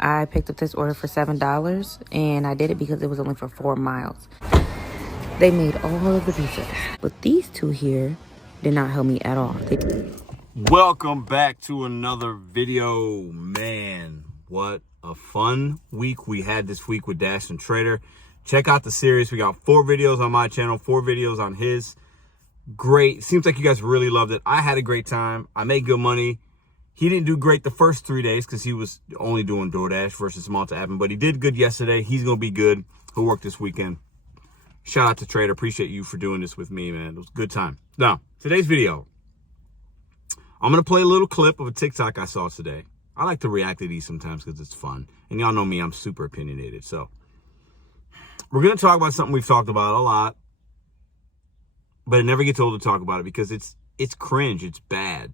I picked up this order for $7, and I did it because it was only for 4 miles. They made all of the pizzas, but these two here did not help me at all. Welcome back to another video. Man, what a fun week we had this week with Dash and Trader. Check out the series. We got 4 videos on my channel, 4 videos on his. Great. Seems like you guys really loved it. I had a great time. I made good money. He didn't do great the first 3 days because he was only doing DoorDash versus Malta Appen, but he did good yesterday. He's going to be good. He'll work this weekend. Shout out to Trader. Appreciate you for doing this with me, man. It was a good time. Now, today's video, I'm going to play a little clip of a TikTok I saw today. I like to react to these sometimes because it's fun. And y'all know me, I'm super opinionated. So we're going to talk about something we've talked about a lot, but I never get told to talk about it because it's cringe. It's bad.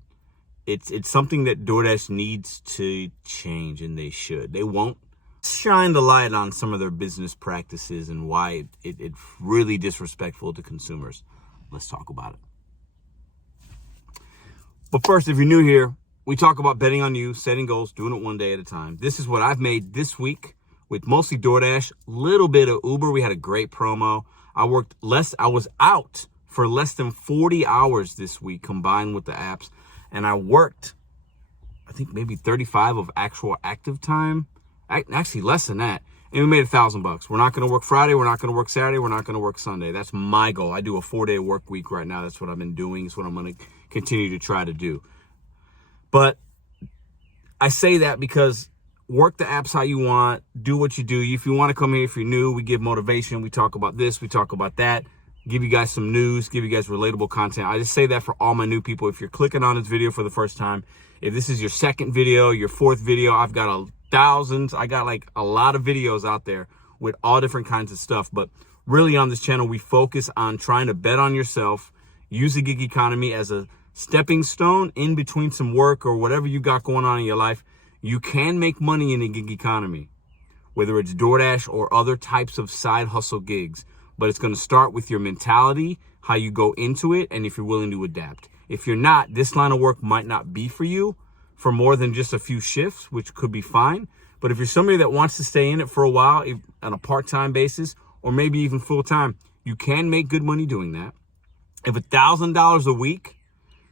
It's something that DoorDash needs to change, and they should. They won't. Shine the light on some of their business practices and why it's really disrespectful to consumers. Let's talk about it. But first, if you're new here, we talk about betting on you, setting goals, doing it one day at a time. This is what I've made this week with mostly DoorDash, little bit of Uber. We had a great promo. I was out for less than 40 hours this week combined with the apps. And I worked, I think maybe 35 of actual active time. Actually less than that. And we made $1,000. We're not going to work Friday. We're not going to work Saturday. We're not going to work Sunday. That's my goal. I do a 4-day work week right now. That's what I've been doing. It's what I'm going to continue to try to do. But I say that because work the apps how you want. Do what you do. If you want to come here, if you're new, we give motivation. We talk about this. We talk about that. Give you guys some news. Give you guys relatable content. I just say that for all my new people. If you're clicking on this video for the first time, if this is your second video, your 4th video, I've got thousands. I got like a lot of videos out there with all different kinds of stuff. But really on this channel, we focus on trying to bet on yourself, use the gig economy as a stepping stone in between some work or whatever you got going on in your life. You can make money in the gig economy, whether it's DoorDash or other types of side hustle gigs. But it's going to start with your mentality, how you go into it, and if you're willing to adapt. If you're not, this line of work might not be for you for more than just a few shifts, which could be fine. But if you're somebody that wants to stay in it for a while on a part-time basis, or maybe even full-time, you can make good money doing that. If $1,000 a week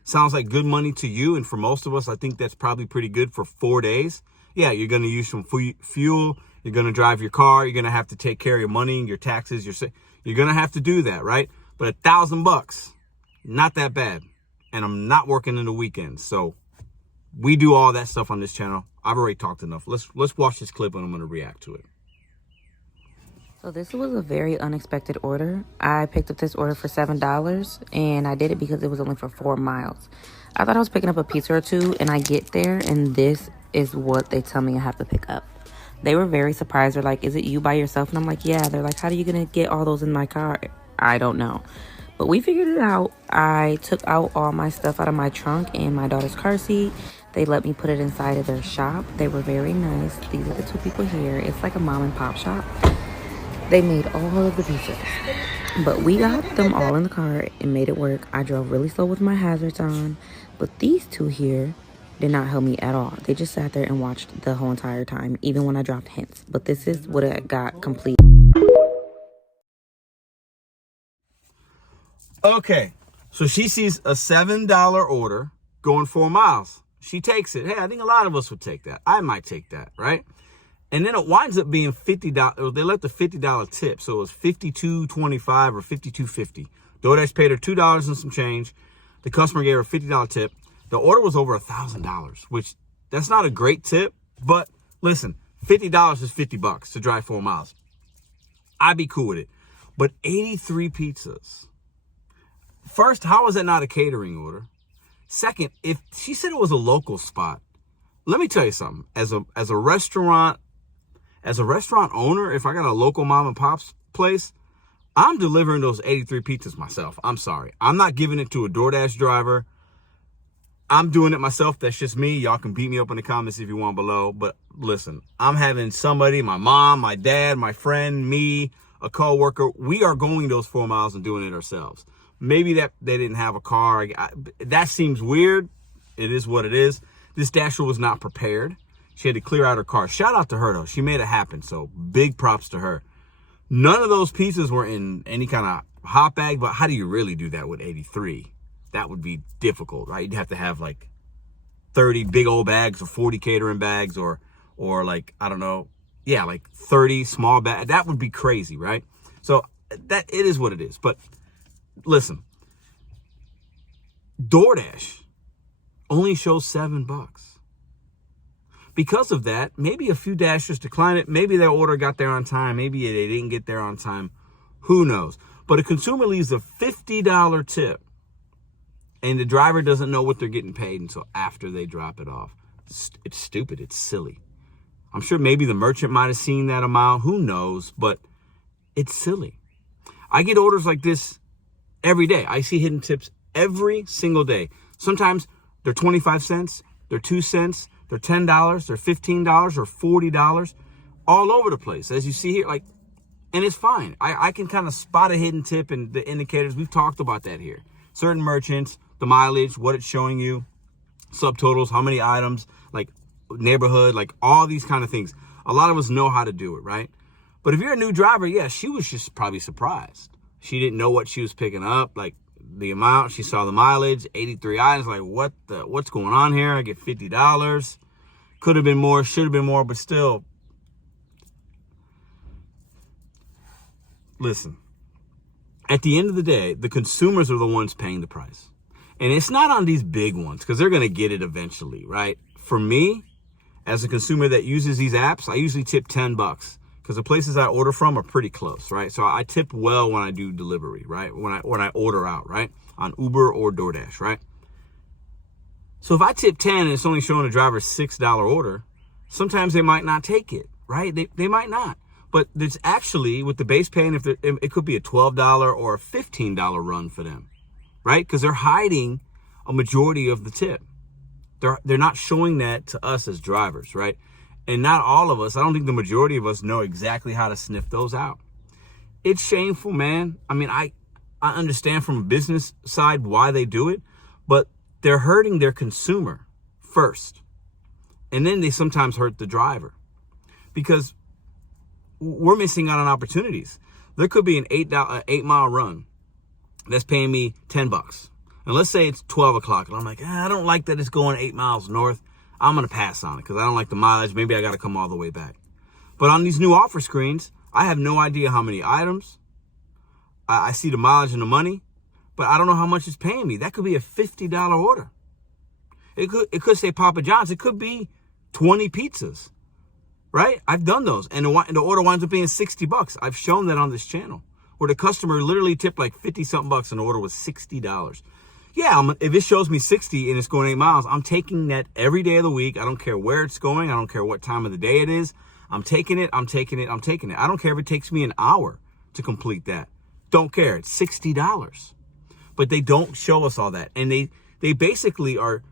sounds like good money to you, and for most of us, I think that's probably pretty good for 4 days. Yeah, you're going to use some fuel. You're going to drive your car. You're going to have to take care of your money, your taxes. You're going to have to do that, right? But $1,000, not that bad. And I'm not working in the weekends. So we do all that stuff on this channel. I've already talked enough. Let's watch this clip and I'm going to react to it. So this was a very unexpected order. I picked up this order for $7, and I did it because it was only for 4 miles. I thought I was picking up a pizza or 2, and I get there, and this is what they tell me I have to pick up. They were very surprised. They're like, is it you by yourself? And I'm like, yeah. They're like, how are you going to get all those in my car? I don't know. But we figured it out. I took out all my stuff out of my trunk and my daughter's car seat. They let me put it inside of their shop. They were very nice. These are the 2 people here. It's like a mom and pop shop. They made all of the pizzas. But we got them all in the car and made it work. I drove really slow with my hazards on. But these 2 here did not help me at all. They just sat there and watched the whole entire time, even when I dropped hints. But this is what I got complete. Okay, so she sees a $7 order going 4 miles. She takes it. Hey, I think a lot of us would take that. I might take that, right? And then it winds up being $50. They left a $50 tip, so it was $52.25 or $52.50. DoorDash paid her $2 and some change. The customer gave her a $50 tip. The order was over $1,000, which that's not a great tip, but listen, $50 is $50 to drive 4 miles. I'd be cool with it. But 83 pizzas. First, how is that not a catering order? Second, if she said it was a local spot, let me tell you something. As a restaurant owner, if I got a local mom and pop's place, I'm delivering those 83 pizzas myself. I'm sorry. I'm not giving it to a DoorDash driver. I'm doing it myself. That's just me. Y'all can beat me up in the comments if you want below. But listen, I'm having somebody, my mom, my dad, my friend, me, a coworker. We are going those 4 miles and doing it ourselves. Maybe that they didn't have a car. That seems weird. It is what it is. This Dasher was not prepared. She had to clear out her car. Shout out to her, though. She made it happen, so big props to her. None of those pizzas were in any kind of hot bag, but how do you really do that with 83? That would be difficult, right? You'd have to have like 30 big old bags or 40 catering bags or like, I don't know, yeah, like 30 small bags. That would be crazy, right? So that it is what it is. But listen, DoorDash only shows $7. Because of that, maybe a few Dashers decline it. Maybe their order got there on time. Maybe they didn't get there on time. Who knows? But a consumer leaves a $50 tip, and the driver doesn't know what they're getting paid until after they drop it off. It's stupid. It's silly. I'm sure maybe the merchant might have seen that amount. Who knows? But it's silly. I get orders like this every day. I see hidden tips every single day. Sometimes they're 25 cents, they're 2 cents, they're $10, they're $15 or $40, all over the place. As you see here, like, and it's fine. I can kind of spot a hidden tip and the indicators. We've talked about that here. Certain merchants, the mileage, what it's showing you, subtotals, how many items, like neighborhood, like all these kind of things. A lot of us know how to do it, right? But if you're a new driver, yeah, she was just probably surprised. She didn't know what she was picking up, like the amount. She saw the mileage, 83 items, like what's going on here? I get $50. Could have been more, should have been more, but still. Listen, at the end of the day, the consumers are the ones paying the price. And it's not on these big ones because they're going to get it eventually, right? For me, as a consumer that uses these apps, I usually tip $10 because the places I order from are pretty close, right? So I tip well when I do delivery, right? When I order out, right? On Uber or DoorDash, right? So if I tip 10 and it's only showing a driver $6 order, sometimes they might not take it, right? They might not. But there's actually, with the base paying, it could be a $12 or a $15 run for them, right? Because they're hiding a majority of the tip. They're not showing that to us as drivers, right? And not all of us, I don't think the majority of us know exactly how to sniff those out. It's shameful, man. I mean, I understand from a business side why they do it, but they're hurting their consumer first. And then they sometimes hurt the driver because we're missing out on opportunities. There could be an 8-mile run that's paying me $10. And let's say it's 12 o'clock and I'm like, I don't like that it's going 8 miles north. I'm going to pass on it because I don't like the mileage. Maybe I got to come all the way back. But on these new offer screens, I have no idea how many items. I see the mileage and the money, but I don't know how much it's paying me. That could be a $50 order. It could say Papa John's. It could be 20 pizzas, right? I've done those. And the order winds up being $60. I've shown that on this channel where the customer literally tipped like 50-something bucks and the order was $60. Yeah, if it shows me 60 and it's going 8 miles, I'm taking that every day of the week. I don't care where it's going. I don't care what time of the day it is. I'm taking it. I'm taking it. I'm taking it. I don't care if it takes me an hour to complete that. Don't care. It's $60. But they don't show us all that. And they basically are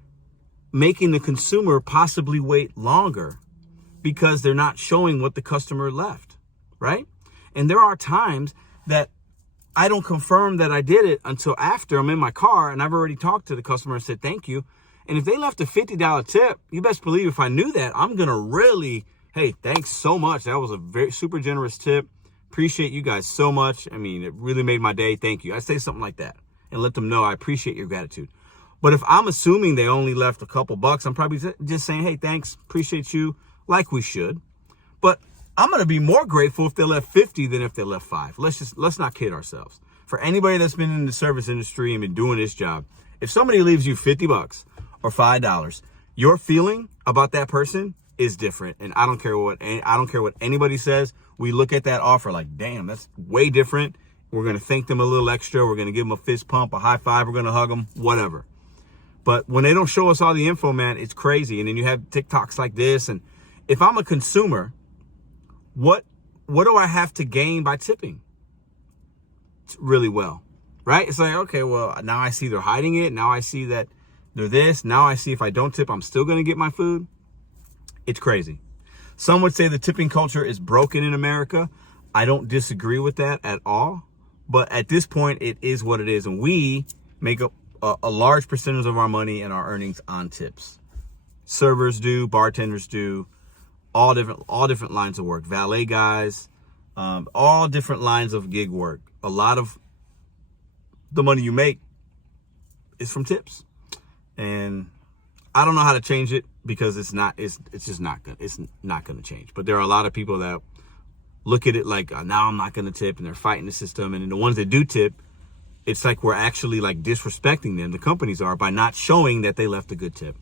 making the consumer possibly wait longer because they're not showing what the customer left, right? And there are times that I don't confirm that I did it until after I'm in my car and I've already talked to the customer and said thank you. And if they left a $50 tip, you best believe if I knew that, I'm going to really, hey, thanks so much. That was a very super generous tip. Appreciate you guys so much. I mean, it really made my day. Thank you. I say something like that and let them know I appreciate your gratitude. But if I'm assuming they only left a couple bucks, I'm probably just saying, hey, thanks, appreciate you, like we should. But I'm going to be more grateful if they left 50 than if they left 5. Let's not kid ourselves. For anybody that's been in the service industry and been doing this job, if somebody leaves you $50 or $5, your feeling about that person is different. And I don't care what anybody says. We look at that offer like, damn, that's way different. We're going to thank them a little extra. We're going to give them a fist pump, a high five. We're going to hug them, whatever. But when they don't show us all the info, man, it's crazy. And then you have TikToks like this. And if I'm a consumer, what do I have to gain by tipping? It's really well, right? It's like, okay, well, now I see they're hiding it. Now I see that they're this. Now I see if I don't tip, I'm still going to get my food. It's crazy. Some would say the tipping culture is broken in America. I don't disagree with that at all. But at this point, it is what it is. And we make up a large percentage of our money and our earnings on tips. servers do, bartenders do, all different lines of work, valet guys, all different lines of gig work. A lot of the money you make is from tips, and I don't know how to change it because it's just not gonna change. But there are a lot of people that look at it like, now I'm not gonna tip, and they're fighting the system. And then the ones that do tip, it's like we're actually like disrespecting them. The companies are, by not showing that they left a good tip.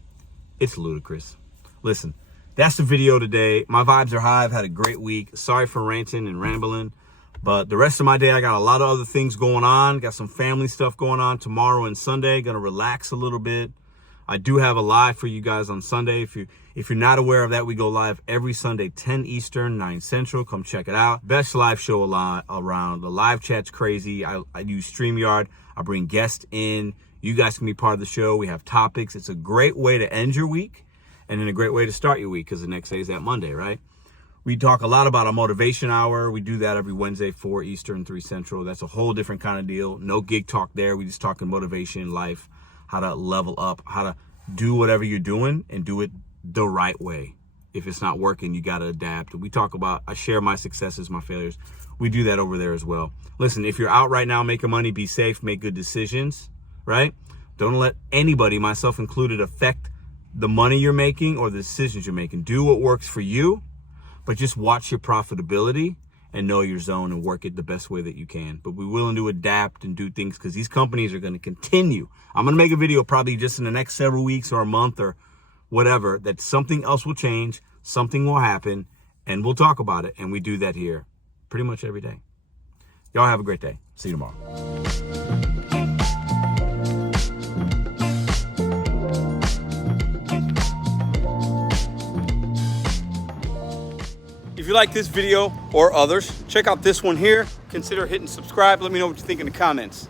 It's ludicrous. Listen, that's the video today. My vibes are high. I've had a great week. Sorry for ranting and rambling, but the rest of my day, I got a lot of other things going on. Got some family stuff going on tomorrow and Sunday. Gonna relax a little bit. I do have a live for you guys on Sunday. If you're not aware of that, we go live every Sunday, 10 Eastern, 9 Central. Come check it out. Best live show around. The live chat's crazy. I use StreamYard. I bring guests in. You guys can be part of the show. We have topics. It's a great way to end your week, and then a great way to start your week, because the next day is that Monday, right? We talk a lot about a motivation hour. We do that every Wednesday, 4 Eastern, 3 Central. That's a whole different kind of deal. No gig talk there. We just talking motivation, life, how to level up, how to do whatever you're doing and do it the right way. If it's not working, you got to adapt. We talk about, I share my successes, my failures. We do that over there as well. Listen, if you're out right now making money, be safe, make good decisions, right? Don't let anybody, myself included, affect the money you're making or the decisions you're making. Do what works for you, but just watch your profitability and know your zone and work it the best way that you can. But be willing to adapt and do things, because these companies are going to continue. I'm going to make a video probably just in the next several weeks or a month or whatever, that something else will change, something will happen, and we'll talk about it. And we do that here pretty much every day. Y'all have a great day. See you tomorrow. If you like this video or others, check out this one here. Consider hitting subscribe. Let me know what you think in the comments.